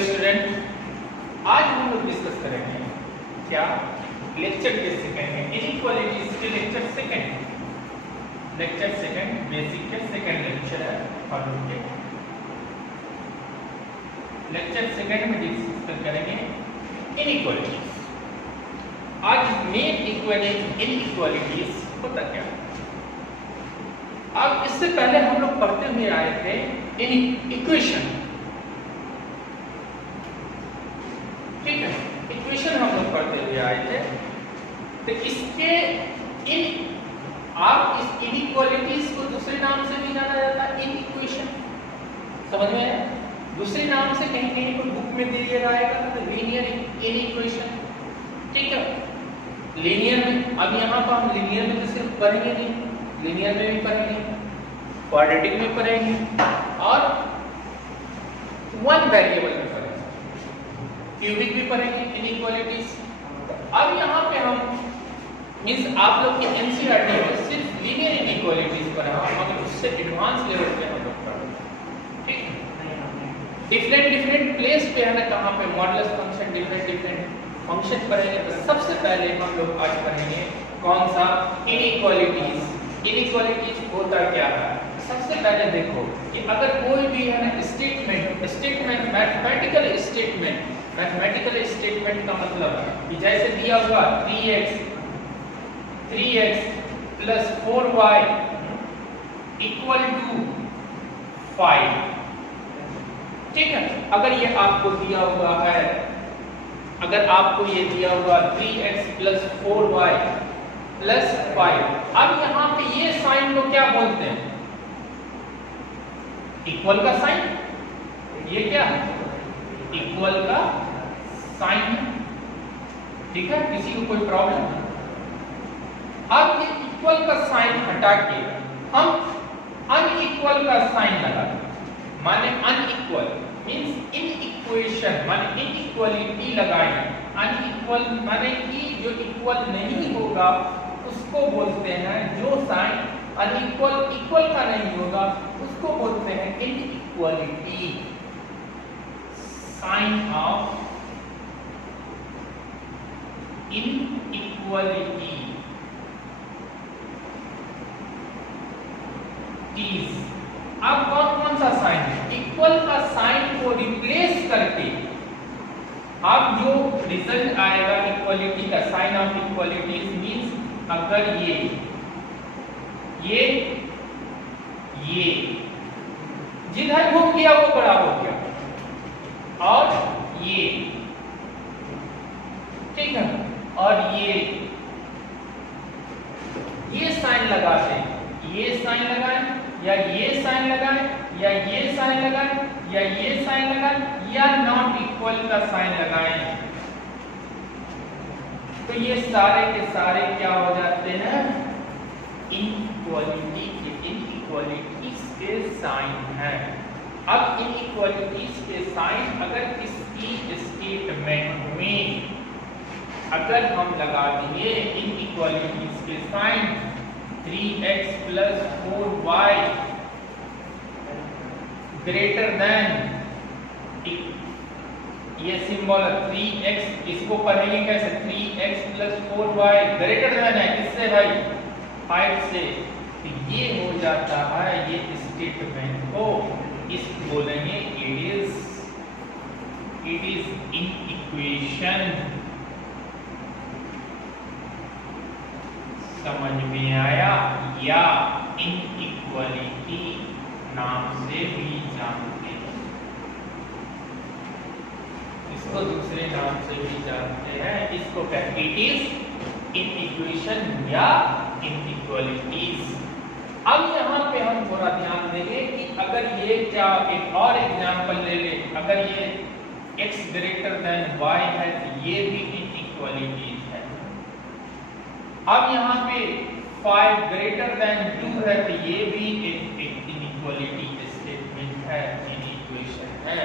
Student, आज हम लोग डिस्कस करेंगे क्या लेक्चर के सेकंड में इनइक्वालिटीज के लेक्चर सेकंड बेसिक के सेकंड लेक्चर है और उनके लेक्चर सेकंड में डिस्कस करेंगे इनइक्वालिटीज। आज मेन इनइक्वालिटीज होता क्या। अब इससे पहले हम लोग पढ़ते हुए आए थे इक्वेशन, ठीक है, इक्वेशन हम लोग पढ़ते हुए आए थे। तो इसके आप इस इनइक्वालिटीज को दूसरे नाम से भी जाना जाता है इनइक्वेशन, समझ में आया? दूसरे नाम से कहीं कहीं कोई बुक में दिया जाएगा तो लीनियर इनइक्वेशन, ठीक है, लीनियर में। अब यहाँ पर हम लीनियर में तो सिर्फ पढ़ेंगे नहीं, लीनियर में भी पढ़ेंगे, क्वाड्रेटिक में पढ़ेंगे और वन वेरिएबल में पढ़ेंगे, क्यूबिक भी पढ़ेंगे इनइक्वालिटीज। अब यहाँ पे हम मींस आप लोग के एनसीईआरटी में सिर्फ लीनियर इनइक्वालिटीज पढ़ा मगर उससे एडवांस लेवल पे हम लोग पढ़ेंगे, ठीक है। डिफरेंट प्लेस पे है ना, कहाँ पे मॉडुलस फंक्शन, डिफरेंट फंक्शन पढ़ेंगे। तो सबसे पहले हम लोग आज पढ़ेंगे कौन सा इनइक्वालिटीज। इनइक्वालिटीज होता क्या है? सबसे पहले देखो कि अगर कोई भी है ना स्टेटमेंट मैथमेटिकल स्टेटमेंट का मतलब कि जैसे दिया हुआ 3x plus 4y equal to 5, ठीक है। अगर ये आपको दिया हुआ है, अगर आपको ये दिया हुआ 3x plus 4y plus 5, अब यहाँ पे ये साइन को क्या बोलते हैं? इक्वल का साइन। ये क्या है? इक्वल का साइन है, ठीक है। किसी को कोई प्रॉब्लम है? अब ये इक्वल का साइन हटा के हम अनइक्वल का साइन लगा दें, माने अनइक्वल मींस इन इक्वेशन माने इनइक्वालिटी लगाएंगे। अनइक्वल माने कि जो इक्वल नहीं होगा उसको बोलते हैं, जो साइन अनइक्वल इक्वल का नहीं होगा उसको बोलते हैं inequality, sign of inequality is. अब कौन सा साइन है? इक्वल का साइन को रिप्लेस करके अब जो रिजल्ट आएगा इक्वालिटी का, साइन ऑफ इक्वालिटी मींस अगर ये जिधर घूम गया वो बड़ा हो गया और ये, ठीक है, और ये साइन लगाते हैं, ये साइन लगाएं या ये साइन लगाएं या ये साइन लगाएं या ये साइन लगाएं या नॉट इक्वल का साइन लगाएं, तो ये सारे के सारे क्या हो जाते हैं? इनइक्वालिटीज के साइन हैं। अब इनइक्वालिटीज के साइन अगर किसी स्टेटमेंट में अगर हम लगा देंगे इनइक्वालिटीज के sign 3x plus 4y greater than, ये सिंबल 3x, इसको पढ़ेंगे कैसे? 3x plus 4y greater then है किससे भाई? 5 से। तो ये हो जाता है, ये स्टेटमेंट को इस बोलेंगे इट इज इनइक्वेशन। समझ में आया? या इनइक्वालिटी नाम से भी जानते हैं, इसको दूसरे नाम से भी जानते हैं, इसको कहते हैं इट इज इनइक्वेशन या इनइक्वालिटीज। अब यहाँ पे हम थोड़ा ध्यान देंगे कि अगर ये क्या, एक और एग्जांपल ले ले, अगर ये x ग्रेटर देन y है तो ये भी इनइक्वालिटीज है। अब यहाँ पे 5 ग्रेटर देन 2 है तो ये भी एक इनइक्वालिटी स्टेटमेंट है, इनइक्वेशन है।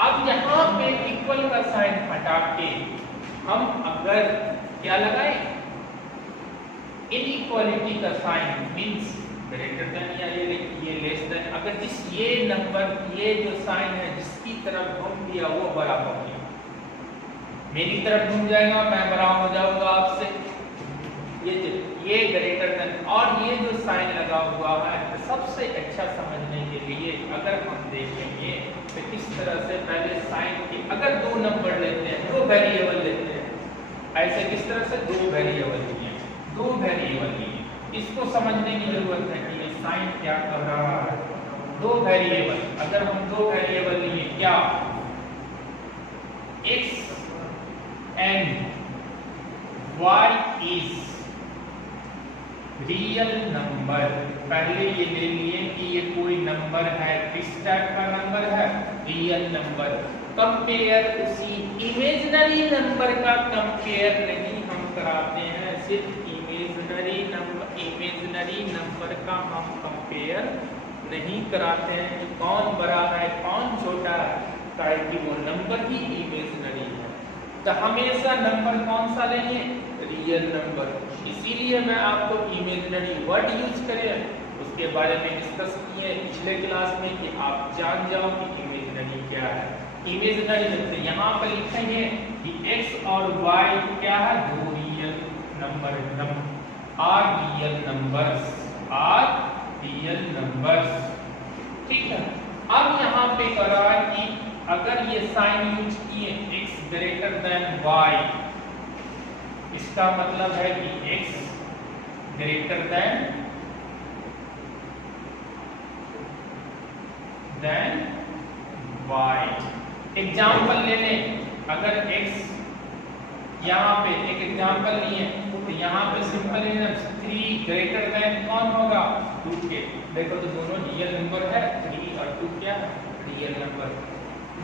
अब यहाँ पे इक्वल का साइन हटा के हम अगर क्या लगाएं? इनइक्वालिटी का साइन मींस ग्रेटर देन या ये लेस देन, अगर ये नंबर, ये जो साइन है जिसकी तरफ घूम दिया वो बड़ा हो गया, मेरी तरफ घूम जाएगा, मैं बड़ा हो जाऊंगा आपसे, ये ग्रेटर देन। और ये जो साइन लगा हुआ है सबसे अच्छा समझने के लिए अगर हम देखेंगे तो किस तरह से पहले साइन के अगर दो नंबर लेते हैं, दो वेरिएबल लेते हैं, ऐसे किस तरह से दो वेरिएबल लिए, दो वेरिएबल लिए, इसको समझने की जरूरत है कि ये साइन क्या कर रहा है। दो वेरिएबल, अगर हम दो वेरिएबल लिए क्या, x and y is real number, पहले ये ले लिए कि ये कोई नंबर है, किस टाइप का नंबर है, रियल नंबर। कंपेयर उसी इमेजिनरी नंबर का कंपेयर नहीं हम कराते हैं, सिर्फ इमेजिनरी नंबर का हम कंपेयर नहीं कराते हैं कि कौन बड़ा है कौन छोटा है, ताकि वो नंबर ही इमेजिनरी है। तो हमेशा नंबर कौन सा लेंगे, रियल नंबर। इसीलिए मैं आपको इमेजिनरी वर्ड यूज करें उसके बारे में डिस्कस किए पिछले क्लास में कि आप जान जाओ कि इमेजिनरी क्या है। इमेजिनरी मतलब यहाँ पर लिखेंगे कि x और y क्या है, दो real number, are real numbers, ठीक है। अब यहाँ पे करा कि अगर ये साइन यूज किए x ग्रेटर देन y, इसका मतलब है कि x greater than y। Example ले लें, अगर x यहाँ पे एक एग्जाम्पल लिए तो यहाँ पे सिंपल है ना, 3 ग्रेटर देन कौन होगा, 2 के। देखो तो दोनों रियल नंबर है, 3 और 2 क्या रियल नंबर।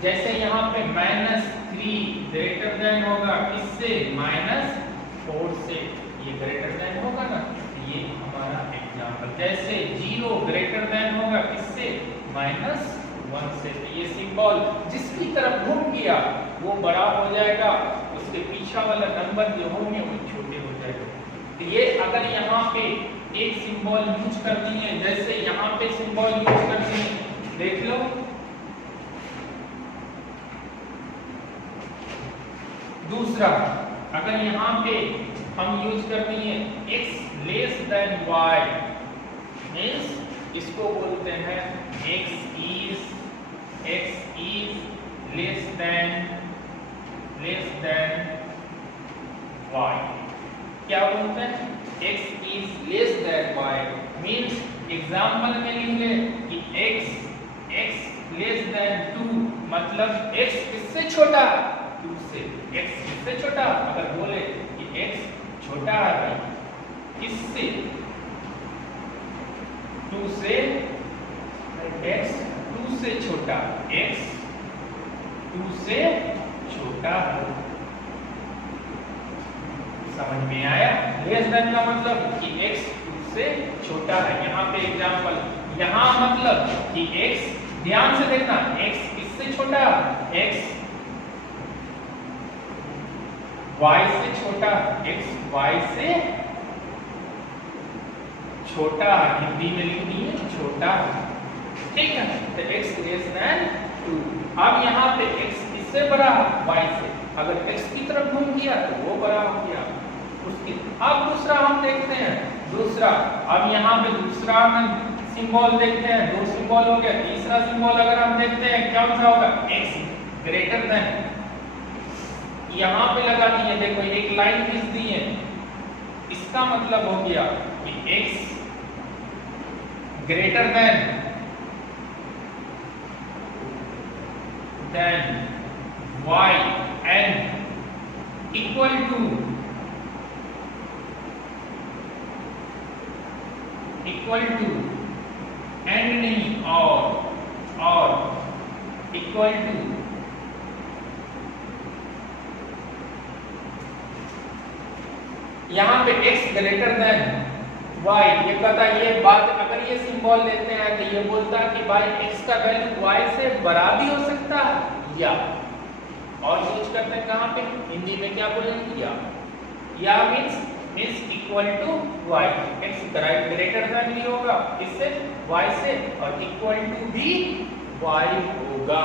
जैसे यहाँ पे -3 ग्रेटर देन होगा किससे, -4 से, ये ग्रेटर देन होगा ना, ये हमारा एग्जाम्पल। जैसे 0 ग्रेटर देन होगा किससे, -1 से। तो ये सिंबल जिसकी तरफ घूम गया वो बड़ा हो जाएगा, उसके पीछे वाला नंबर जो होंगे वो छोटे हो जाएंगे। तो ये अगर यहाँ पे एक सिंबल यूज कर दिए, जैसे यहाँ पे सिंबल यूज कर दिए, देख लो, दूसरा अगर यहाँ पे हम यूज कर दिए x less than y, means इसको बोलते हैं x is less than y, क्या बोलते हैं, x is less than y, means example में लिख ले कि x लेस देन 2, मतलब x किससे छोटा, 2 से। x किससे छोटा, अगर बोले कि x छोटा है भाई किससे, 2 से, x 2 से छोटा, x 2 से छोटा है। समझ में आया, लेस देन का मतलब कि x 2 से छोटा है। यहाँ पे एग्जाम्पल, यहाँ मतलब कि x, ध्यान से देखना, x किससे छोटा, x y से छोटा, x y से छोटा, हिंदी में लिख दिए छोटा, ठीक है। तो x लेस देन 2। अब यहाँ पे x किससे बड़ा, y से, अगर x की तरफ घूम गया तो वो बड़ा हो गया उसके। अब दूसरा हम देखते हैं, दूसरा, अब यहाँ पे दूसरा सिंबल देखते हैं, 2 सिंबल हो गया। तीसरा सिंबल अगर हम देखते हैं क्या सा होगा, x ग्रेटर देन, यहाँ पे लगा दिए, देखो एक लाइन खींच दी है, इसका मतलब हो गया कि x greater than y and equal to and नहीं और इक्वल टू यहाँ पे x ग्रेटर देन y, ये कहता है, ये बात अगर ये सिंबल लेते हैं तो ये बोलता है कि भाई x का वैल्यू y से बड़ा भी हो सकता है या, और यूज करते हैं कहाँ पे, हिंदी में क्या बोलेंगे, या means means equal to y, x greater than भी होगा इससे y से और इक्वल टू भी y होगा।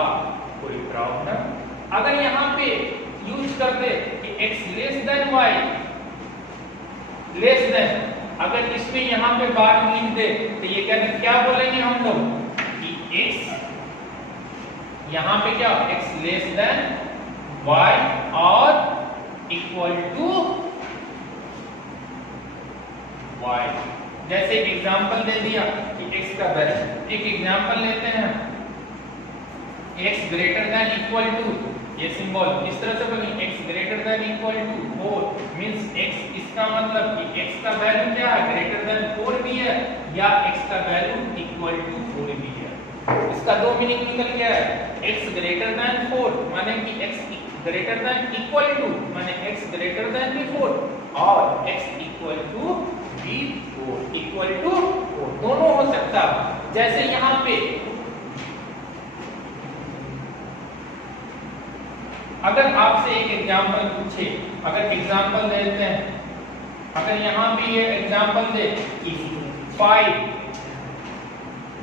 कोई प्रॉब्लम? अगर यहाँ पे यूज कर दे कि x less than y, less than, अगर इसमें यहाँ पे बार लिख दे तो ये क्या बोलेंगे हम लोग कि x यहाँ पे क्या x लेस देन y और इक्वल टू y। जैसे एग्जांपल दे दिया कि x का वैल्यू, एक एग्जांपल लेते हैं, x greater than equal to, ये सिंबल इस तरह से बनी x greater than equal to 4 means x, इसका मतलब कि x का वैल्यू क्या है ग्रेटर देन 4 भी है या x का वैल्यू इक्वल टू 4 भी है। इसका दो मीनिंग निकल गया है, x ग्रेटर देन 4 माने कि x greater than equal to माने x ग्रेटर देन भी 4 और x इक्वल टू भी 4, इक्वल टू 4 दोनों हो सकता है। जैसे यहाँ पे अगर आपसे एक एग्जांपल पूछे, अगर एग्जांपल देते हैं, अगर यहाँ पे ये एग्जांपल दे कि 5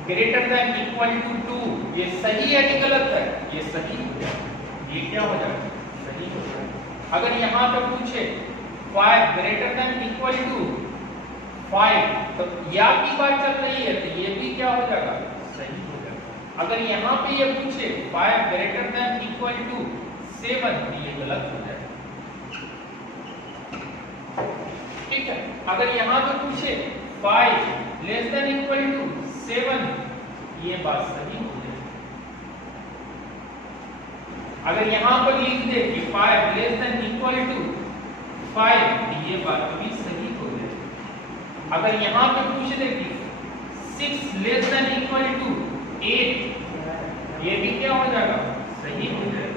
ग्रेटर देन इक्वल टू 2, ये सही है कि गलत है? ये सही है, ये क्या हो जाएगा? सही हो जाएगा। अगर यहाँ पे पूछे 5 ग्रेटर देन इक्वल टू 5, तो या की बात चल रही है तो ये भी क्या हो जाएगा? सही हो जाएगा। अगर यहाँ पे ये पूछे 5 ग्रेटर देन इक्वल टू 7, तो ये गलत हो जाएगा। ठीक है, अगर यहाँ पे पूछे 5 लेस देन इक्वल टू 7, ये बात सही हो जाएगी। अगर यहाँ पर लिख दे कि 5 लेस देन इक्वल टू 5, ये बात भी सही हो जाएगी। अगर यहाँ पे पूछ दे कि 6 लेस देन इक्वल टू 8, ये भी क्या हो जाएगा? सही हो जाएगा।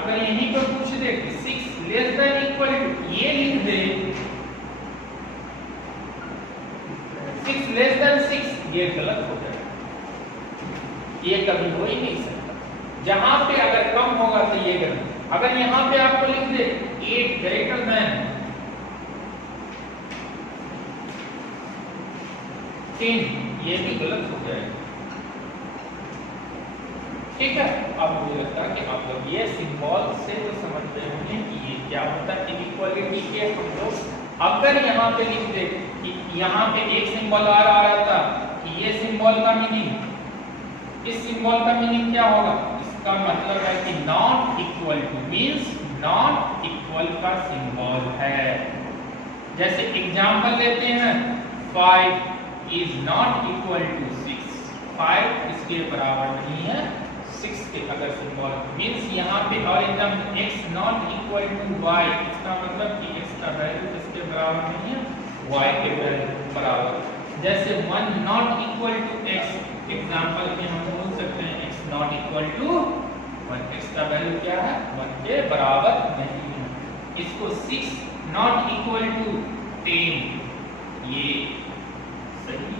अगर यहीं पर पूछ दे कि 6 लेस देन इक्वल टू, ये लिख दे 6 लेस देन 6, ये गलत हो जाएगा, ये कभी हो ही नहीं सकता। जहां पे अगर कम होगा तो ये गलत। अगर यहां पे आपको लिख दे 8 ग्रेटर देन 10, ये भी गलत हो जाएगा। ठीक है, अब मुझे लगता है कि आप लोग ये सिंबल से तो समझ रहे होंगे कि ये क्या होता है इनइक्वालिटी के। हम लोग अगर यहाँ पे लिख दे कि यहाँ पे एक सिंबल आ रहा था कि ये सिंबल का मीनिंग, इस सिंबल का मीनिंग क्या होगा? इसका मतलब है कि not equal to means not equal का सिंबल है। जैसे एग्जांपल लेते हैं 5 इज नॉट इक्वल टू 6, 5 इसके बराबर नहीं है 6 के अगर सिंबल मींस यहाँ पे और एकदम x not equal to y, इसका मतलब कि x का वैल्यू इसके बराबर नहीं है y के वैल्यू बराबर। जैसे 1 not equal to x, example में हम बोल सकते हैं x not equal to 1, x का वैल्यू क्या है? 1 के बराबर नहीं है। इसको 6 नॉट इक्वल टू 10, ये सही,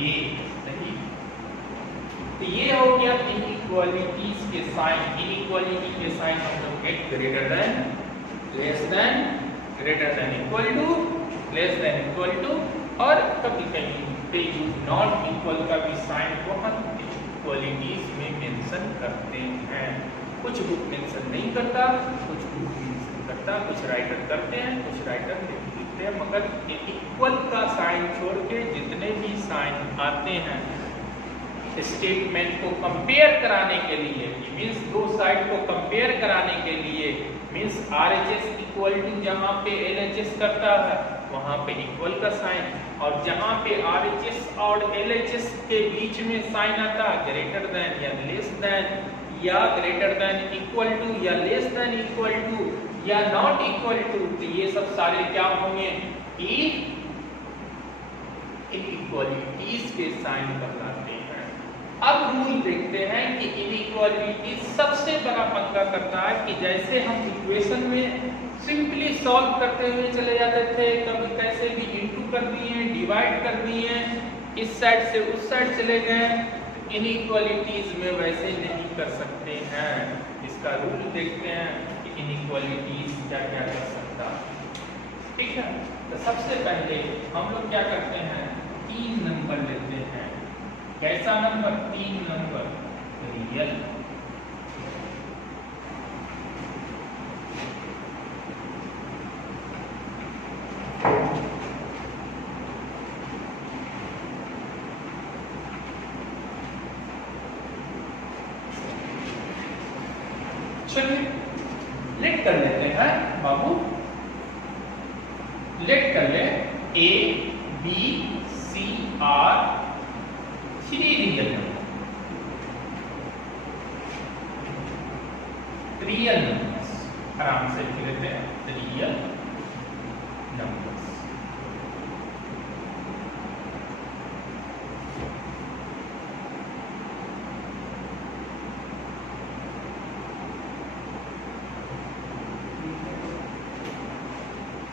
ये सही। तो ये हो गया इनइक्वालिटीज के साइन। इनइक्वालिटी के साइन हम लोग get greater than, less than, greater than equal to, less than equal to, और कभी कहीं पे नॉट इक्वल का भी साइन को हम इक्वालिटीज में मेंशन करते हैं। कुछ बुक मेंशन नहीं करता, कुछ बुक मेंशन करता, कुछ राइटर करते हैं, कुछ राइटर नहीं लिखते हैं। मगर इक्वल का साइन छोड़ के जितने भी साइन आते हैं स्टेटमेंट को कंपेयर कराने के लिए, मींस दो साइड को कंपेयर कराने के लिए, मींस RHS इक्वल टू जहाँ पे LHS करता है वहाँ पे इक्वल का साइन, और जहाँ पे RHS और LHS के बीच में साइन आता है ग्रेटर देन या लेस देन, या ग्रेटर देन इक्वल टू, या लेस देन इक्वल टू, या नॉट इक्वल टू, तो ये सब सारे क्या होंगे? इनइक्वालिटीज के साइन कहलाते हैं। अब रूल देखते हैं कि इनइक्वालिटी सबसे बड़ा पंगा करता है कि जैसे हम इक्वेशन में सिंपली सॉल्व करते हुए चले जाते थे, कभी कैसे भी इनटू कर दिए, डिवाइड कर दिए, इस साइड से उस साइड चले गए, इनइक्वालिटीज में वैसे नहीं कर सकते हैं। इसका रूल देखते हैं कि इनइक्वालिटीज क्या क्या कर सकता है। ठीक है। तो सबसे पहले हम लोग क्या करते हैं, 3 नंबर लेते हैं। कैसा नंबर? 3 नंबर रियल। चलिए लेट कर लेते हैं बाबू, लेट कर ले। A B C are 3 real number, real numbers आराम से लिख लेते हैं, रियल नंबर्स।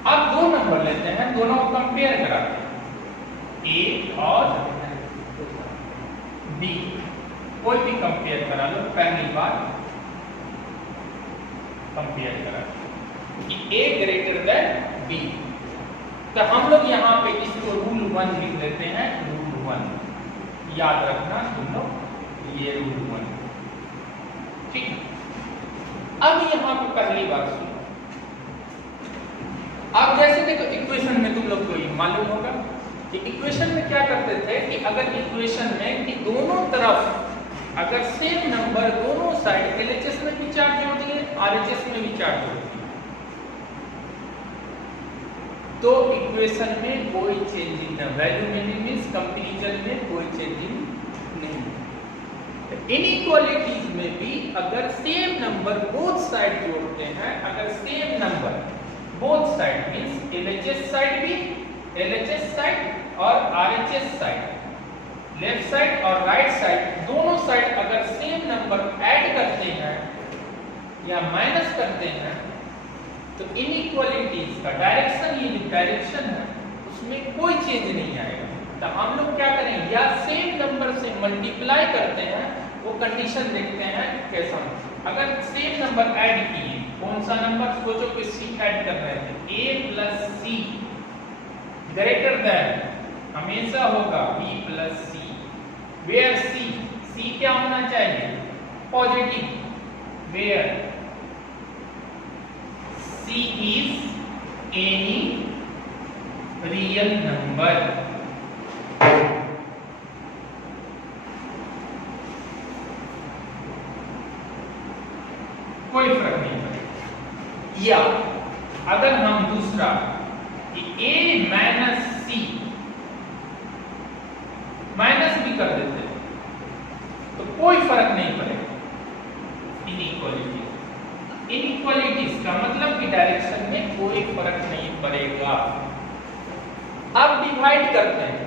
अब 2 नंबर लेते हैं, दोनों को कंपेयर कराते हैं, ए और बी, कोई भी कंपेयर करा लो। पहली बार कंपेयर करा कि ए ग्रेटर देन बी, तो हम लोग यहाँ पे इसको रूल 1 लिख देते हैं, रूल 1 याद रखना तुम लोग, ये रूल 1। ठीक है। अब यहाँ पे पहली बार सुनो, अब जैसे देखो इक्वेशन में तुम लोग को मालूम होगा कि इक्वेशन में क्या करते थे कि अगर इक्वेशन में कि दोनों तरफ अगर सेम नंबर दोनों साइड एलएचएस में भी चार्ज होती है, आरएचएस में भी चार्ज होती है, तो इक्वेशन में कोई चेंजिंग ना, वैल्यू में मींस कंपैरिजन में कोई चेंजिंग नहीं। इनइक्वालिटीज में भी अगर सेम नंबर बोथ साइड जोड़ते हैं, अगर same number both side means LHS side भी, LHS साइड और RHS साइड, लेफ्ट साइड और राइट साइड, दोनों साइड अगर सेम नंबर ऐड करते हैं या माइनस करते हैं, तो इनइक्वालिटीज का डायरेक्शन, ये जो डायरेक्शन है उसमें कोई चेंज नहीं आएगा। तो हम लोग क्या करें, या सेम नंबर से मल्टीप्लाई करते हैं, वो कंडीशन देखते हैं कैसा। अगर सेम नंबर ऐड किए, कौन सा नंबर, सोचो कि सी ऐड कर रहे थे, a plus c greater than हमेशा होगा b plus c, where c क्या होना चाहिए, positive, where c is any real number. कोई फर्क नहीं पड़ेगा। या अगर हम दूसरा कि a माइनस सी माइनस भी कर देते तो कोई फर्क नहीं पड़ेगा। इनइक्वालिटीज का मतलब कि डायरेक्शन में कोई फर्क नहीं पड़ेगा। अब डिवाइड करते हैं,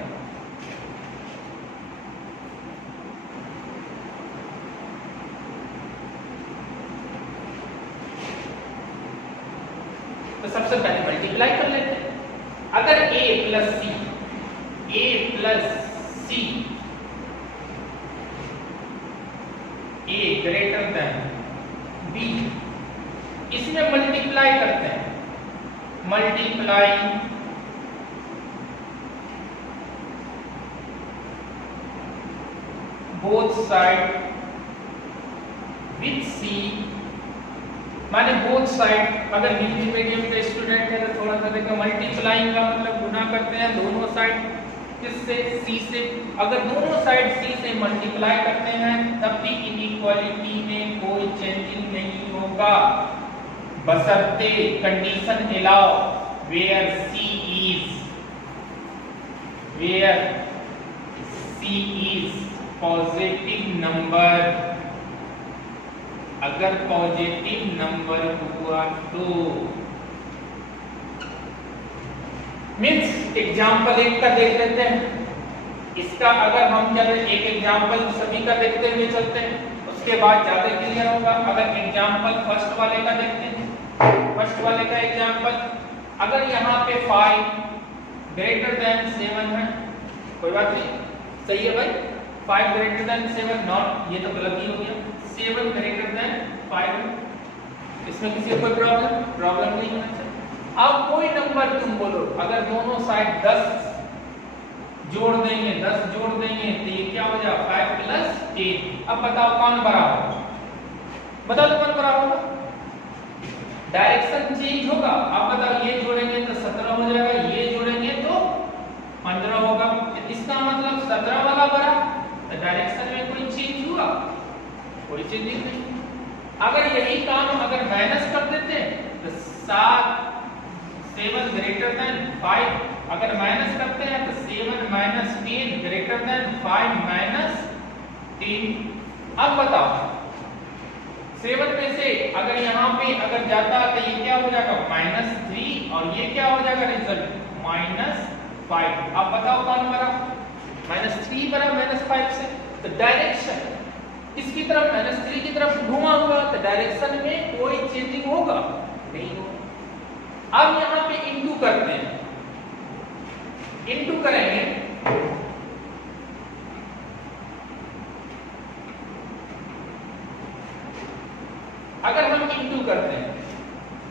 तो सबसे पहले मल्टीप्लाई कर लेते हैं। अगर a plus c a greater than b, इसमें मल्टीप्लाई करते हैं, multiply both side with c, माने बोथ साइड, अगर हिंदी मीडियम के स्टूडेंट है तो थोड़ा सा देखो, मल्टीप्लाइंग का मतलब गुना करते हैं दोनों साइड किससे, सी से। अगर दोनों साइड सी से मल्टीप्लाई करते हैं तब भी इनइक्वालिटी में कोई चेंजिंग नहीं होगा, बशर्ते condition allow where c is positive number. अगर पॉजिटिव नंबर हुआ तो मीन्स एग्जाम्पल एक का देख लेते हैं। इसका अगर हम क्या एक एग्जाम्पल सभी का देखते हुए चलते हैं, उसके बाद ज्यादा क्लियर होगा। अगर एग्जाम्पल फर्स्ट वाले का देखते हैं, फर्स्ट वाले का एग्जाम्पल, अगर यहाँ पे 5 ग्रेटर देन 7 है, कोई बात नहीं, सही है भाई, 5 ग्रेटर देन 7 नॉट, ये तो गलती हो गया, 7 ग्रेटर देन 5, इसमें किसी को कोई प्रॉब्लम नहीं होना चाहिए। अब कोई नंबर तुम बोलो, अगर दोनों साइड 10 जोड़ देंगे, 10 जोड़ देंगे तो ये क्या हो जाएगा 5 प्लस 10। अब बताओ कौन बड़ा होगा, बताओ तो कौन बड़ा होगा, डायरेक्शन चेंज होगा। अब बताओ ये जोड़ेंगे तो 17 हो जाएगा, ये जोड़ेंगे तो 15 होगा। इसका मतलब 17 वाला बड़ा, तो डायरेक्शन में कोई चेंज हुआ, कोई चेंज नहीं। अगर यही काम अगर माइनस कर देते तो 7 ग्रेटर देन 5, अगर माइनस करते हैं तो 7 माइनस 10 ग्रेटर देन 5 माइनस 10। अब बताओ 7 में से अगर यहाँ पे अगर जाता तो ये क्या हो जाएगा -3 और ये क्या हो जाएगा रिजल्ट -5। अब बताओ कौन बड़ा, -3 बड़ा -5 से। तो डायरेक्शन इसकी तरफ -3 की तरफ घुमा हुआ, तो डायरेक्शन में कोई चेंजिंग होगा नहीं होगा। अब यहाँ पे इंटू करते हैं, इंटू करेंगे अगर हम इंटू करते हैं,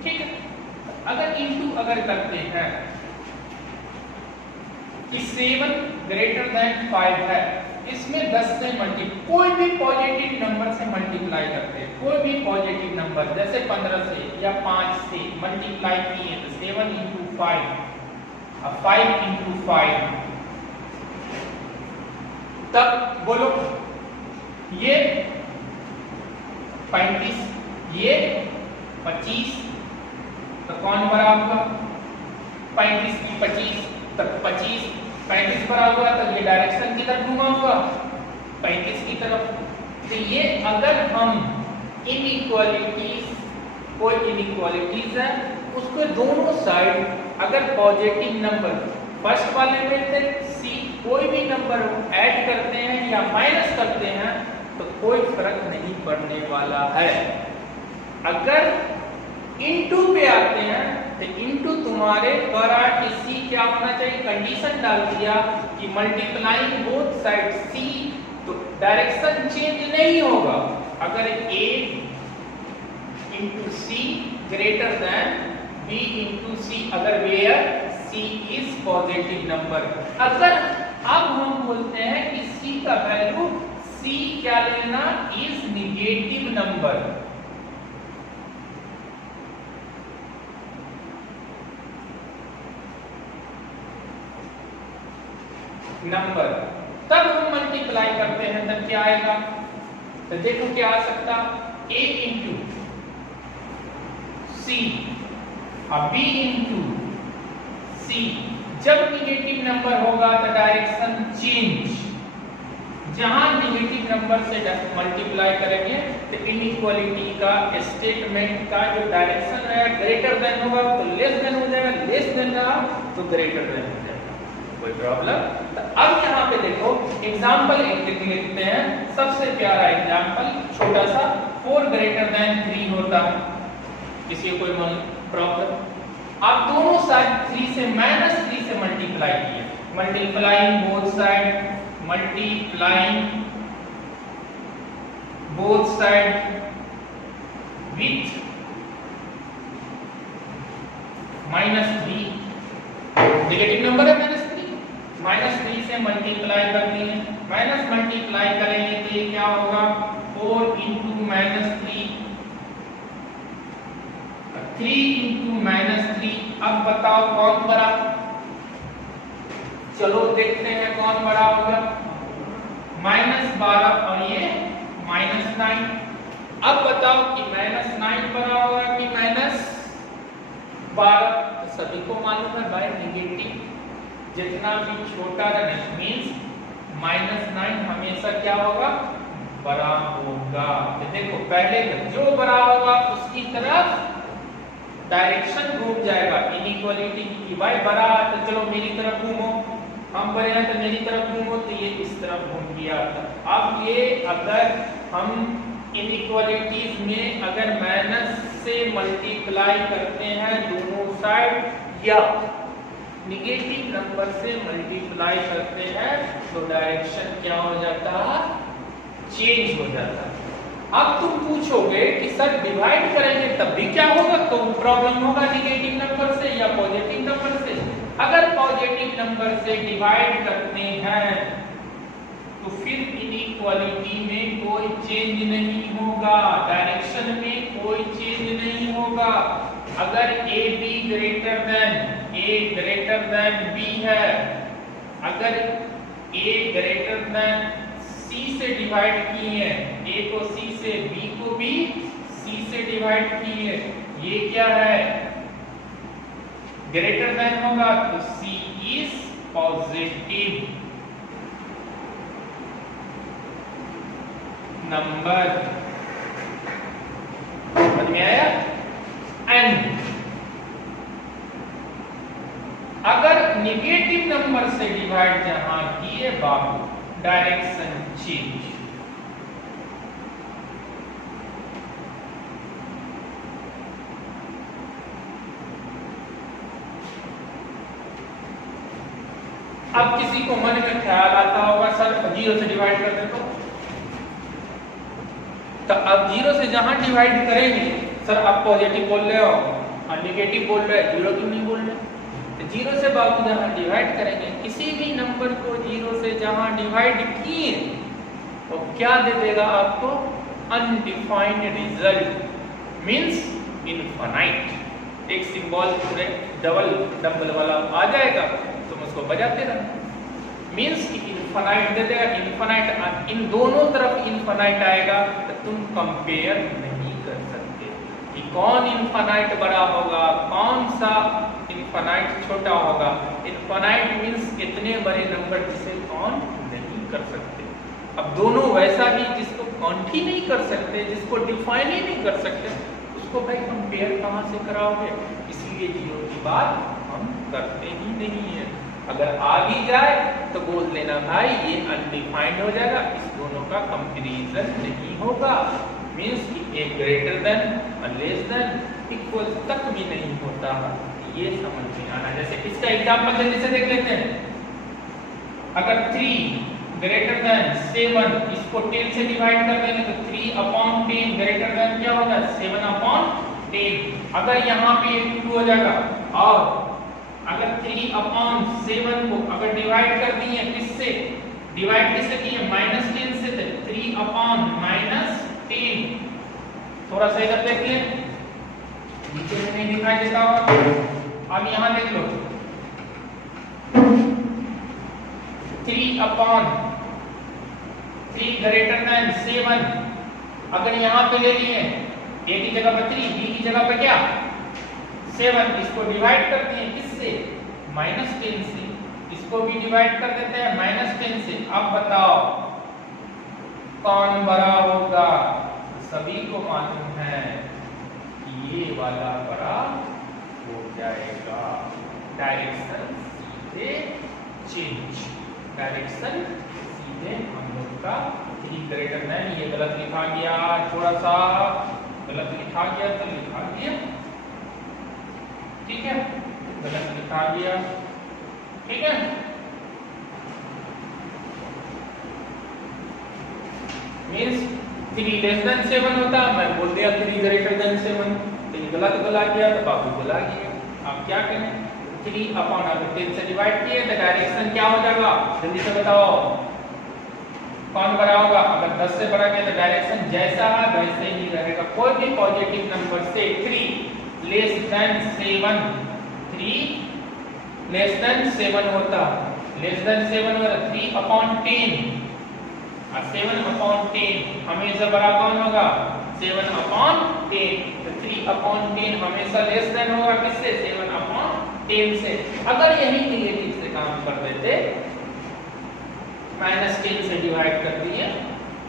ठीक है, अगर इंटू अगर करते हैं कि 7 ग्रेटर देन 5 है, इसमें 10 से कोई भी पॉजिटिव नंबर से मल्टीप्लाई करते हैं, कोई भी पॉजिटिव नंबर जैसे 15 से या 5 से मल्टीप्लाई किए तो 7 × 5 और 5 × 5, तब बोलो ये 35 ये 25, तो कौन बड़ा होगा 35 की 25, तब 25 35 बड़ा हुआ, तो ये डायरेक्शन की तरफ घुमा हुआ 35 की तरफ। तो ये अगर हम इनइक्वालिटीज, कोई इनइक्वालिटीज है उसके दोनों साइड अगर पॉजिटिव नंबर फर्स्ट वाले में से सी कोई भी नंबर ऐड करते हैं या माइनस करते हैं तो कोई फर्क नहीं पड़ने वाला है। अगर इनटू पे आते हैं तो इनटू तुम्हारे द्वारा इसी क्या होना चाहिए, कंडीशन डाल दिया कि मल्टीप्लाइंग बोथ साइड सी, तो डायरेक्शन चेंज नहीं होगा। अगर a × c greater than b × c, अगर where c is positive number. अगर अब हम बोलते हैं कि c का वैल्यू c क्या लेना इज निगेटिव नंबर, तब हम मल्टीप्लाई करते हैं तब क्या आएगा, तो देखो क्या आ सकता, a × c और b × c। जब निगेटिव नंबर होगा तो डायरेक्शन चेंज, जहां निगेटिव नंबर से मल्टीप्लाई करेंगे तो इनइक्वालिटी का स्टेटमेंट का जो डायरेक्शन है ग्रेटर देन होगा तो लेस देन हो जाएगा, लेस देन रहा तो ग्रेटर देन हो जाएगा, कोई प्रॉब्लम। तो अब यहाँ पे देखो एग्जाम्पल लिख लेते हैं, सबसे प्यारा एग्जाम्पल छोटा सा, 4 ग्रेटर देन 3 होता है, किसी को कोई प्रॉब्लम। आप दोनों साइड 3 से -3 से मल्टीप्लाई किए, multiplying both side, multiplying both side with -3, negative number है -3 से मल्टीप्लाई कर दिए, माइनस मल्टीप्लाई करेंगे तो ये क्या होगा 4 × -3, 3 × -3। अब बताओ कौन बड़ा, चलो देखते हैं कौन बड़ा होगा, -12 और ये -9। अब बताओ कि -9 बड़ा होगा कि -12, तो सभी को मालूम है भाई नेगेटिव जितना भी छोटा रहे मींस -9 हमेशा क्या होगा बड़ा होगा। तो देखो पहले जो बड़ा होगा उसकी तरफ डायरेक्शन घूम जाएगा, इनइक्वालिटी की भाई बड़ा है तो चलो मेरी तरफ घूमो, हम बड़े हैं तो मेरी तरफ घूमो, तो ये इस तरफ घूम गया। अब ये अगर हम इनइक्वालिटीज में अगर माइनस से मल्टीप्लाई करते हैं दोनों साइड या निगेटिव नंबर से मल्टीप्लाई करते हैं तो डायरेक्शन क्या हो जाता है, चेंज हो जाता है। अब तुम पूछोगे कि सर डिवाइड करेंगे तब भी क्या होगा, तो प्रॉब्लम होगा निगेटिव नंबर से या पॉजिटिव नंबर से। अगर पॉजिटिव नंबर से डिवाइड करते हैं तो फिर इनइक्वालिटी में कोई चेंज नहीं होगा, डायरेक्शन में कोई चेंज नहीं होगा। अगर A B greater than B है, अगर ए ग्रेटर देन सी से डिवाइड किए हैं, ए को सी से, बी को भी सी से डिवाइड किए, ये क्या है ग्रेटर देन होगा तो सी इज पॉजिटिव नंबर। समझ में आया? एंड अगर निगेटिव नंबर से डिवाइड जहां किए बाबू, डायरेक्शन चेंज। अब किसी को मन में ख्याल आता होगा सर 0 से डिवाइड कर दे तो अब 0 से जहां डिवाइड करेंगे सर आप पॉजिटिव बोल रहे हो और निगेटिव बोल रहे हो, 0 क्यों नहीं बोल रहे? तो 0 से बाबू जहां डिवाइड करेंगे, किसी भी नंबर को 0 से जहां डिवाइड किए तो क्या दे देगा आपको? Undefined result means infinite. एक सिंबल पूरे डबल वाला आ जाएगा, तुम उसको बजाते रहना, मींस कि इनफाइनाइट दे देगा। इनफाइनाइट, इन दोनों तरफ इनफाइनाइट आएगा तो तुम कंपेयर नहीं कर सकते कि कौन इनफाइनाइट बड़ा होगा, कौन सा इनफाइनाइट छोटा होगा। इनफाइनाइट मींस इतने बड़े नंबर जिसे काउंट नहीं कर सकते। अब दोनों वैसा ही जिसको काउंट ही नहीं कर सकते, जिसको डिफाइन ही नहीं कर सकते, उसको भाई कंपेयर कहां से कराओगे? इसलिए 0 की बात हम करते ही नहीं है। अगर आ भी जाए तो बोल देना भाई ये अनडिफाइंड हो जाएगा, इस दोनों का कंपैरिजन नहीं होगा। मींस कि A greater than less than equal तक भी नहीं होता। ये समझ में आना। जैसे इसका एग्जांपल जल्दी से देख लेते हैं। अगर 3 ग्रेटर देन 7, इसको 10 से डिवाइड कर देंगे तो 3/10 ग्रेटर देन क्या होगा? 7/10। अगर यहाँ पे 2 हो जाएगा, और अगर 3/7 को अगर डिवाइड कर दिए किससे? डिवाइड किससे किए? -10 से। 3/-10। थोड़ा सा इधर देख ले, नीचे में नहीं दिखाई देता होगा। अब यहां देख लो 3/3 ग्रेटर देन 7। अगर यहां पे ले लिए a की जगह पर 3, b की जगह पर क्या 7, इसको डिवाइड करते हैं किससे? -10 से। इसको भी डिवाइड कर देते हैं -10 से। अब बताओ कौन बड़ा होगा? सभी को मालूम है कि ये वाला बड़ा हो जाएगा। डायरेक्शन सीधे चेंज, डायरेक्शन सीधे हम लोग का 3 ग्रेटर देन, ये गलत लिखा गया, थोड़ा सा गलत लिखा गया तो लिखा गया, ठीक है, गलत लिखा गया, ठीक है। मींस 3 लेस देन 7 होता, मैं बोल दिया 3 ग्रेटर देन 7, तो ये गलत बोला गया तो बाबू बोला गया। आप क्या करें? 3/10 से डिवाइड किए तो डायरेक्शन क्या हो जाएगा? जल्दी से बताओ कौन बड़ा होगा? अगर 10 से बड़ा गया तो डायरेक्शन जैसा है वैसे ही रहेगा। कोई भी पॉजिटिव नंबर से 3 लेस देन 7, 3 लेस देन 7 होता, लेस देन 7 होता 3/10, और 7/10 हमेशा बड़ा कौन होगा? 7/10। तो 3/10 हमेशा लेस देन होगा किससे? 7/10 से। अगर यही निगेटिव से काम कर देते, -10 से डिवाइड कर दिए,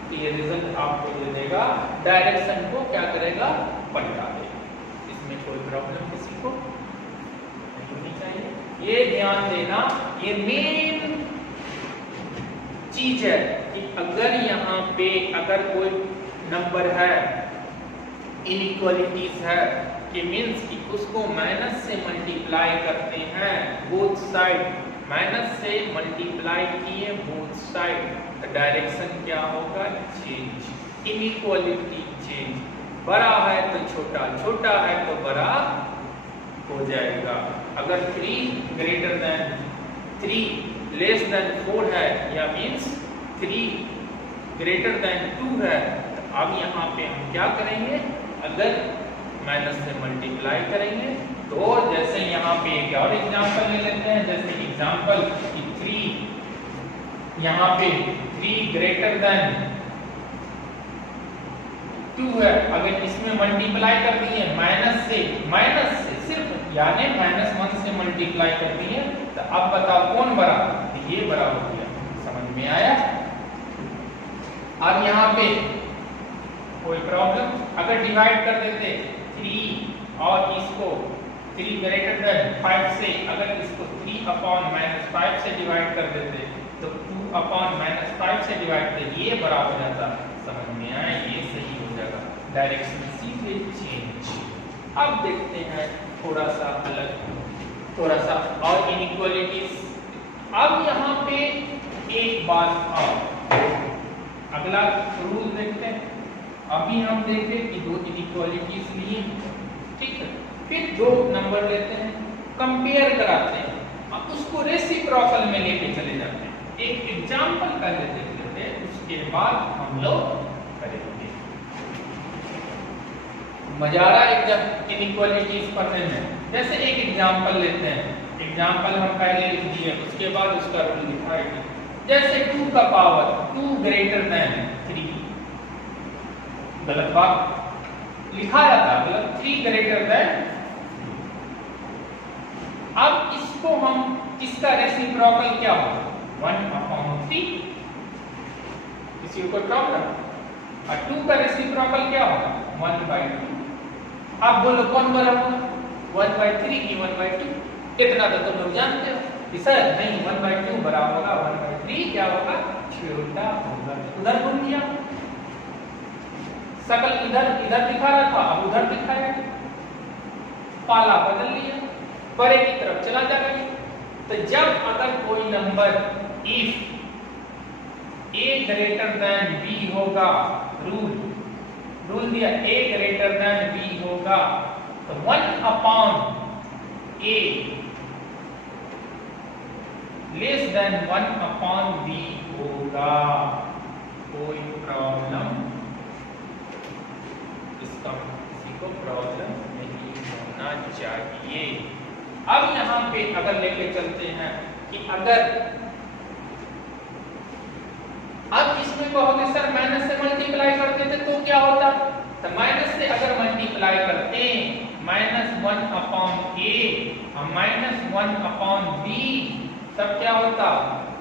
तो ये रिजल्ट आपको दे देगा, डायरेक्शन को क्या करेगा? पलटा देगा। इसमें कोई प्रॉब्लम किसी को नहीं होनी चाहिए। ये ध्यान देना, ये मेन चीज है कि अगर यहाँ पे अगर कोई नंबर है, इनइक्वालिटीज है, कि मींस कि उसको माइनस से मल्टीप्लाई करते हैं बोथ साइड, माइनस से मल्टीप्लाई किए बोथ साइड, तो डायरेक्शन क्या होगा? Change, inequality change. बड़ा है तो छोटा, छोटा है तो बड़ा हो जाएगा। अगर 3 ग्रेटर देन 3 लेस देन 4 है, या मीन्स 3 ग्रेटर देन 2 है, तो अब यहाँ पे हम क्या करेंगे, अगर माइनस से मल्टीप्लाई करेंगे तो जैसे यहाँ पे एक और एग्जांपल ले लेते हैं, जैसे एग्जांपल कि 3 यहाँ पे 3 ग्रेटर देन 2 है, अगर इसमें मल्टीप्लाई कर दिए माइनस से सिर्फ यानी -1 से मल्टीप्लाई कर दिए, तो अब बताओ कौन बड़ा, तो ये बड़ा हो गया। समझ में आया? अब यहाँ पे कोई प्रॉब्लम, अगर डिवाइड कर देते 3 और इसको 3 ग्रेटर देन 5 से, अगर इसको 3/-5 से डिवाइड कर देते तो 2/-5 से डिवाइड करते, ये बड़ा हो जाता। समझ में आया? ये सही हो जाएगा, डायरेक्शन सीधे चेंज। अब देखते हैं थोड़ा सा अलग, थोड़ा सा और इनइक्वालिटीज। अब यहाँ पे एक बात और, अगला रूल देखते हैं। अभी हम देखें कि 2 इनइक्वालिटीज लिए, ठीक है, फिर 2 नंबर लेते हैं, कंपेयर कराते हैं, अब उसको रेसिप्रोकल में लेके चले जाते हैं। एक एग्जांपल पहले देख लेते हैं, उसके बाद हम लोग करेंगे। मजा आ रहा है इनइक्वालिटीज पढ़ने में। जैसे एक एग्जांपल लेते हैं, एग्जांपल हम पहले लिख दिए, उसके बाद उसका रूल दिखाएंगे। जैसे 2 का पावर 2 ग्रेटर देन 3, गलत बात लिखाया था, गलत, 3 ग्रेटर देन। अब इसको हम, इसका रेसिप्रोकल क्या होगा, 1/3। किसी को प्रॉब्लम? और 2 का रेसिप्रोकल क्या होगा, 1/2। अब बोलो कौन बड़ा होगा, 1/3 की 1/2? इतना तो तुम लोग जानते हो कि सर नहीं, 1/2 बड़ा होगा, 1/3 क्या होगा, छोटा होगा। उधर घूम गया, सकल इधर दिखा रहा था, अब उधर दिखाया, पाला बदल लिया, बड़े की तरफ चला जाएगा। तो जब अगर कोई number if a greater than b होगा, रूल दिया, a ग्रेटर देन b होगा, तो 1/a लेस देन 1/b होगा। कोई प्रॉब्लम? इसका किसी को प्रॉब्लम नहीं होना चाहिए। अब यहाँ पे अगर लेके चलते हैं कि अगर अब इसमें कहोगे सर माइनस से मल्टीप्लाई करते थे तो क्या होता, तो माइनस से अगर मल्टीप्लाई करते -1/a और -1/b, तब क्या होता,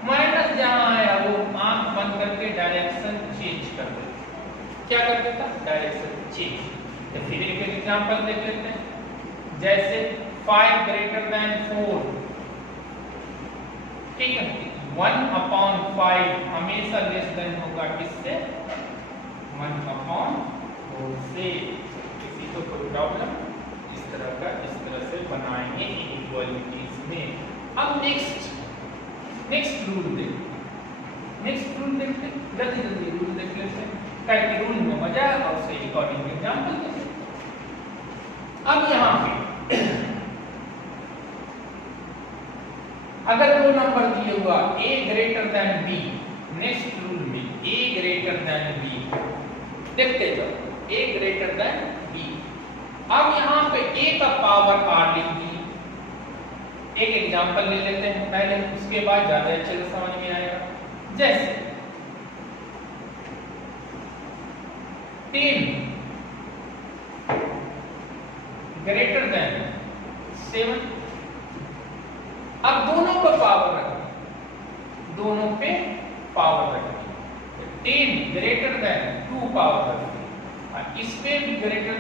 माइनस जहां आया वो आंख बंद करके डायरेक्शन चेंज कर देता। क्या कर देता, डायरेक्शन चेंज। तो फिर एक एग्जांपल देख लेते हैं, जैसे 5 ग्रेटर देन 4, ठीक है, 1/5 हमेशा लेस देन होगा किससे, 1/4 से। किसी को कोई प्रॉब्लम? इस तरह से बनाएंगे इनइक्वालिटीज में। अब नेक्स्ट रूल देखते हैं, जल्दी रूल देख लेते हैं, क्या रूल में मजा है और उसके अकॉर्डिंग एग्जांपल देते हैं। अब यहाँ पे अगर 2 नंबर दिए हुआ a greater than b, next rule में a ग्रेटर देन b देखते जाओ, a ग्रेटर देन b। अब यहाँ पे a का पावर r लिख दी। एक एग्जांपल ले लेते हैं पहले, उसके बाद ज्यादा अच्छे से समझ में आएगा। जैसे 10 ग्रेटर देन 7, अब दोनों पे पावर रखें, 10 ग्रेटर देन 2 पावर रखें, और इस पे भी ग्रेटर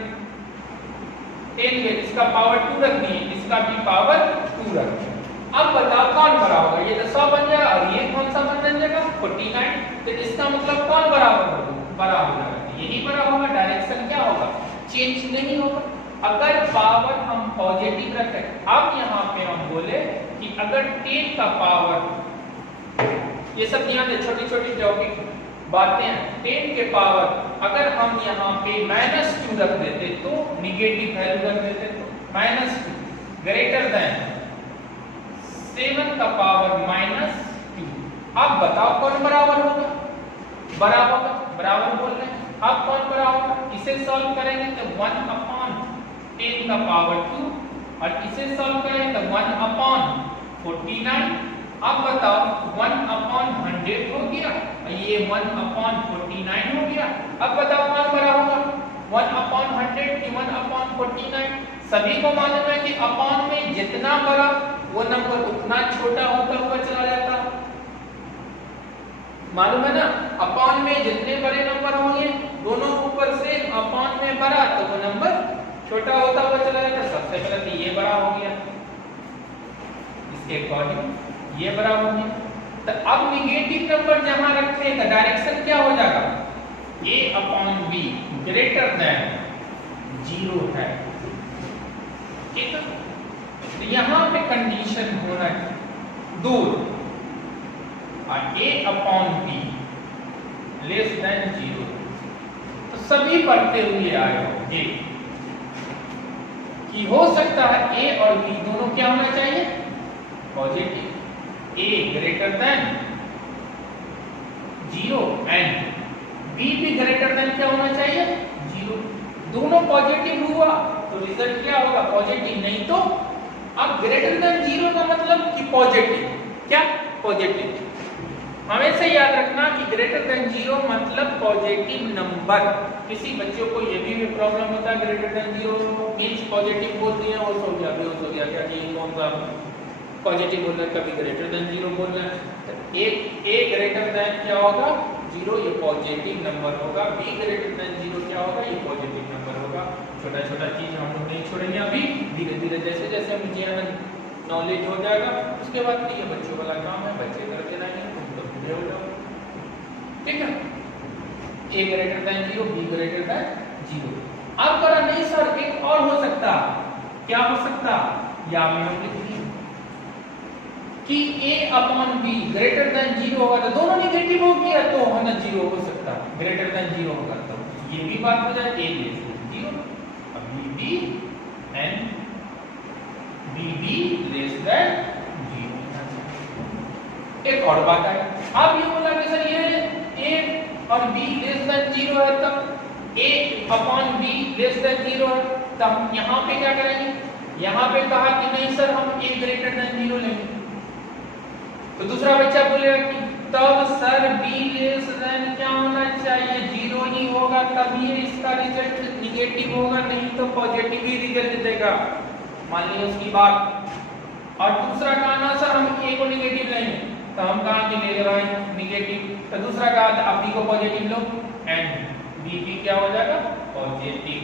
10 में इसका पावर 2 रख दिए, इसका भी पावर 2 रख दिए। अब बताओ कौन बड़ा होगा, ये तो 100 बन जाएगा और ये कौन सा बन जाएगा, 49। तो इसका मतलब कौन बराबर होगा, बड़ा हो जाएगा, यही बड़ा होगा, डायरेक्शन क्या होगा, चेंज नहीं होगा। अगर पावर हम पॉजिटिव रखें, अब यहाँ पे हम बोले कि अगर 10 का पावर, ये सब ध्यान दे, छोटी छोटी टॉपिक बातें हैं, 10 के पावर अगर हम यहाँ पे -2 रख देते तो निगेटिव वैल्यू रख देते तो -2 ग्रेटर देन 7 का पावर -2। अब बताओ कौन बराबर होगा? बराबर बोल रहे हैं। अब कौन बराबर होगा? इसे सॉल्व करेंगे तो 1/10 का पावर 2 और इसे सॉल्व करेंगे तो 1/49। अब बताओ 1/100 हो गया और ये 1/49 हो गया। अब बताओ कौन बड़ा होगा? 1/100 की 1/49। सभी को मालूम है कि अपॉन में जितना बड़ा वो नंबर उतना छोटा होता हुआ चला जाता। मालूम है ना? अपॉन में जितने बड़े नंबर होंगे दोनों ऊपर से अपॉन में बड़ा तो वो नंबर छोटा होता हुआ चला जाता। सबसे पहले तो ये बड़ा हो गया, इसके अकॉर्डिंग ये बड़ा हो गया। तो अब निगेटिव नंबर जहां रखते हैं तो डायरेक्शन क्या हो जाएगा? a/b ग्रेटर देन 0 है। ठीक है, तो यहां पे कंडीशन होना दूर और a/b लेस देन 0। तो सभी पढ़ते हुए आए होंगे कि हो सकता है a और b दोनों क्या होना चाहिए? Positive. a greater then 0 and b भी ग्रेटर देन क्या होना चाहिए? 0। दोनों पॉजिटिव हुआ तो रिजल्ट क्या होगा? पॉजिटिव। नहीं तो अब ग्रेटर देन 0 का मतलब कि पॉजिटिव। क्या? पॉजिटिव। हमेशा याद रखना कि ग्रेटर देन 0 मतलब पॉजिटिव नंबर। किसी बच्चों को ये भी प्रॉब्लम होता है ग्रेटर देन 0 मींस पॉजिटिव बोल दिया और सो गया क्या कि कौन सा पॉजिटिव बोल रहा है, कभी ग्रेटर देन 0 बोल रहा है। तो a ग्रेटर देन क्या होगा? 0, ये पॉजिटिव नंबर होगा। b ग्रेटर देन 0 क्या होगा? ये पॉजिटिव नंबर होगा। छोटा छोटा चीज हम लोग नहीं छोड़ेंगे अभी, धीरे धीरे जैसे जैसे मुझे नॉलेज हो जाएगा उसके बाद ये बच्चों वाला काम है, बच्चे करके रहेंगे। ठीक है, a greater then 0, b greater than 0। अब करा नहीं सर एक और हो सकता। क्या हो सकता? या मैं हम लिख दिए कि a/b ग्रेटर देन 0 होगा तो दोनों नेगेटिव हो गया तो है ना 0 हो सकता, ग्रेटर देन 0 होगा तो ये भी बात हो जाए a लेस देन 0 अब b and b less than 0। एक और बात है, अब ये बोला कि सर ये a और b लेस देन 0 है तब a/b लेस देन 0 है तब यहाँ पे क्या करेंगे? यहाँ पे कहा कि नहीं सर हम a ग्रेटर देन 0 लेंगे तो दूसरा बच्चा बोलेगा कि तब सर b लेस देन क्या होना चाहिए? 0 ही होगा तभी इसका रिजल्ट निगेटिव होगा, नहीं तो पॉजिटिव ही रिजल्ट देगा। मान लीजिए उसकी बात। और दूसरा कहा ना सर हम a को निगेटिव लेंगे तो हम कहा कि ले ले भाई निगेटिव। तो दूसरा कहा था आप b को पॉजिटिव लो एंड b भी क्या हो जाएगा? पॉजिटिव।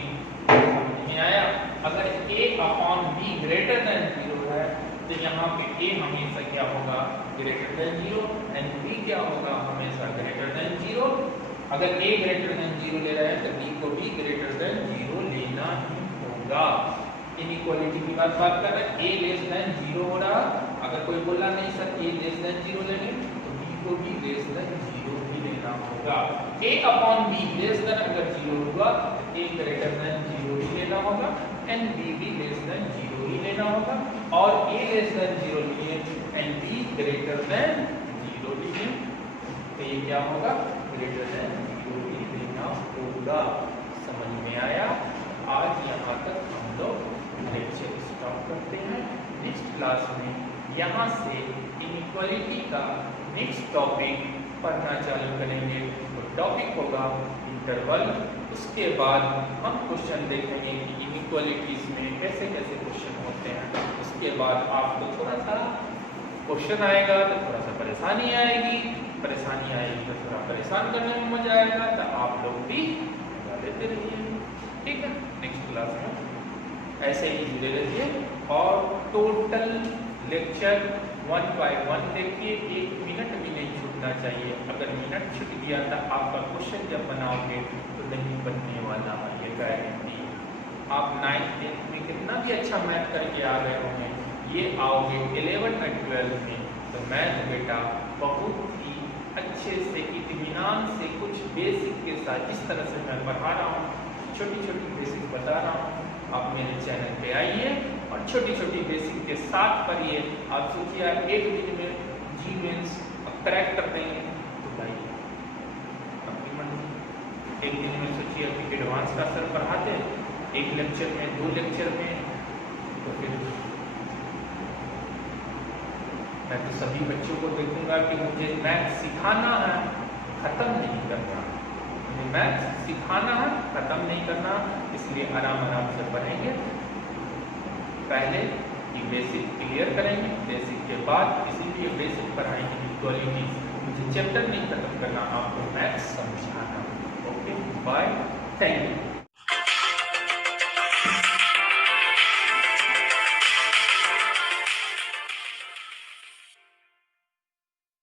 नहीं आया? अगर a/b ग्रेटर देन 0 है तो यहाँ पे a हमेशा क्या होगा? ग्रेटर देन 0 एंड b क्या होगा? हमेशा ग्रेटर देन 0। अगर a ग्रेटर देन 0 ले रहे हैं तो b को भी ग्रेटर देन 0 लेना ही होगा। इनइक्वालिटी की बात कर रहे हैं, a लेस देन 0 हो रहा। अगर कोई बोला नहीं सर a लेस देन 0 लेंगे तो b को भी लेस देन 0 ही लेना होगा। a/b लेस देन अगर 0 हुआ तो a ग्रेटर देन 0 ही लेना होगा एंड b भी लेस देन 0 ही लेना होगा। और a लेस देन 0 लिए एंड b ग्रेटर देन 0 लिए तो ये क्या होगा? ग्रेटर देन 0 ही लेना होगा। समझ में आया? आज यहाँ तक हम लोग लेक्चर स्टॉप करते हैं। नेक्स्ट क्लास में यहाँ से इनइक्वालिटी का नेक्स्ट टॉपिक पढ़ना चालू करेंगे। तो टॉपिक होगा इंटरवल। उसके बाद हम क्वेश्चन देखेंगे कि इनइक्वालिटीज में कैसे कैसे क्वेश्चन होते हैं। उसके बाद आपको थोड़ा सा क्वेश्चन आएगा तो थोड़ा सा परेशानी आएगी तो थोड़ा परेशान करने में मजा आएगा तो आप लोग भी मजा लेते रहिए। ठीक है, नेक्स्ट क्लास में ऐसे ही जुड़े रहिए और टोटल लेक्चर 1 बाय 1 देखिए। 1 मिनट भी नहीं छूटना चाहिए। अगर मिनट छूट गया तो आपका क्वेश्चन जब बनाओगे तो नहीं बनने वाला है, ये गारंटी। आप 9th 10th में कितना भी अच्छा मैथ करके आ गए होंगे, ये आओगे 11th और 12th में तो मैथ बेटा बहुत ही अच्छे से इत्मीनान से कुछ बेसिक के साथ जिस तरह से मैं पढ़ा रहा हूँ, छोटी छोटी बेसिक बता रहा हूँ, आप मेरे चैनल पे आइए और छोटी छोटी बेसिक के साथ पढ़िए। आप सोचिए एक दिन में जी मेंस क्रैक कर देंगे तो भाई अपनी मर्जी। एक दिन में सोचिए कि एडवांस का सर पढ़ाते एक लेक्चर में 2 लेक्चर में, तो फिर मैं तो सभी बच्चों को देखूंगा कि मुझे मैथ सिखाना है, खत्म नहीं करना। मुझे मैथ सिखाना है, खत्म नहीं करना। इसलिए आराम आराम से पढ़ेंगे। पहले ये बेसिक क्लियर करेंगे, बेसिक के बाद इसीलिए बेसिक पढ़ाएंगे इक्वालिटीज। मुझे चैप्टर नहीं खत्म करना, आपको मैथ समझाना। Okay, bye, thank you.